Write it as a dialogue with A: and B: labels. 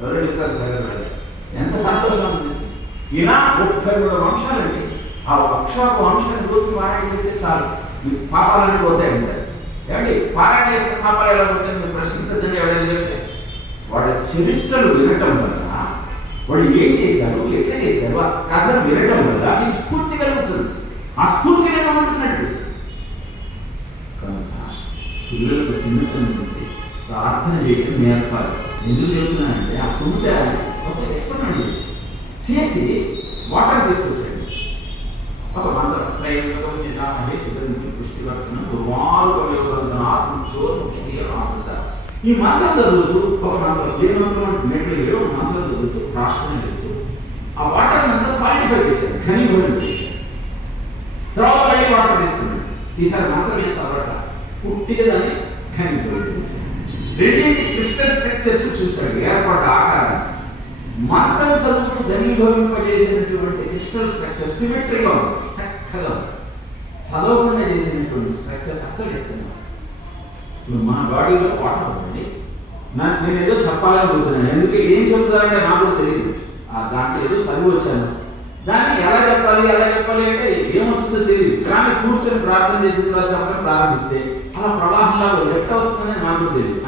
A: ఎవరు చెప్తారు సరే ఎంత సంతోషం అనిపిస్తుంది. ఈయన ముప్పై మూడు వంశాలండి ఆ అక్షరాకు వంశాన్ని రోజు పారాయణ చేస్తే చాలు. మీ పాపాలన్నీ పోతాయి అంటారు ఏమండి? పారాయణ చేస్తే పాపాలు ఎలా పోతాయి? మీరు ప్రశ్నించద్దని ఎవరైనా చెప్తే. వాళ్ళ చరిత్రలు వినటం వల్ల వాళ్ళు ఏం చేశారు? ఎట్లా చేశారు? ఆ కథను వినటం వల్ల మీకు స్ఫూర్తి కలుగుతుంది. ఆ స్ఫూర్తి కలుగుతుందండి? కనుక పిల్లలకు చిన్నతనం నుంచి ప్రార్థన చేయడం నేర్పాలి. ఎందుకు చెప్తున్నానంటే ఆ సొమ్ము తేవాలి ఒక ఎక్స్పెరిమెంట్ చేసి చేసి వాటర్ తీసుకొచ్చాడు ఒక మంత్రం ప్రయోగం నిదామహే సిద్ధంతి పుష్టి కడుతున్నాం దుర్మార్గ యోగం ఆత్మతో ఈ మంత్రం చదువుతూ ఒక మంత్రం ఏ మంత్రం మెట్లు ఏదో ఒక మంత్రం చదువుతూ ప్రార్థన చేస్తూ ఆ వాటర్ అంతా సాలిడిఫై చేశాడు ఘనీభవనం చేశాడు తర్వాత వాటర్ తీసుకున్నాడు ఈసారి మంత్రం ఏం చదవట పుట్టిగా ఘనీభవనం చేశాడు రెండింటి క్రిస్టల్ స్ట్రక్చర్స్ చూశాడు ఏర్పాటు ఆకారం మంత్రం చదువుతూ ఘనీభవింపజేసినటువంటి క్రిస్టల్ స్ట్రక్చర్ సిమెట్రీగా ఉంది. చక్కగా చదవకుండా చేసినటువంటి స్ట్రక్చర్ అస్సలు ఇస్తున్నాం ఇప్పుడు మా బాడీలో వాటర్ ఉందండి. నాకు నేను ఏదో చెప్పాలని కూర్చున్నాను. ఎందుకు? ఏం చెప్తారంటే నాకు తెలియదు. ఆ దాంట్లో ఏదో చదివి వచ్చాను. దాన్ని ఎలా చెప్పాలి ఎలా చెప్పాలి అంటే ఏమొస్తుందో తెలియదు. కానీ కూర్చొని ప్రార్థన చేసిన తర్వాత చెప్పడం ప్రారంభిస్తే అలా ప్రవాహంలాగా ఎట్లా వస్తుందని నాకు తెలియదు.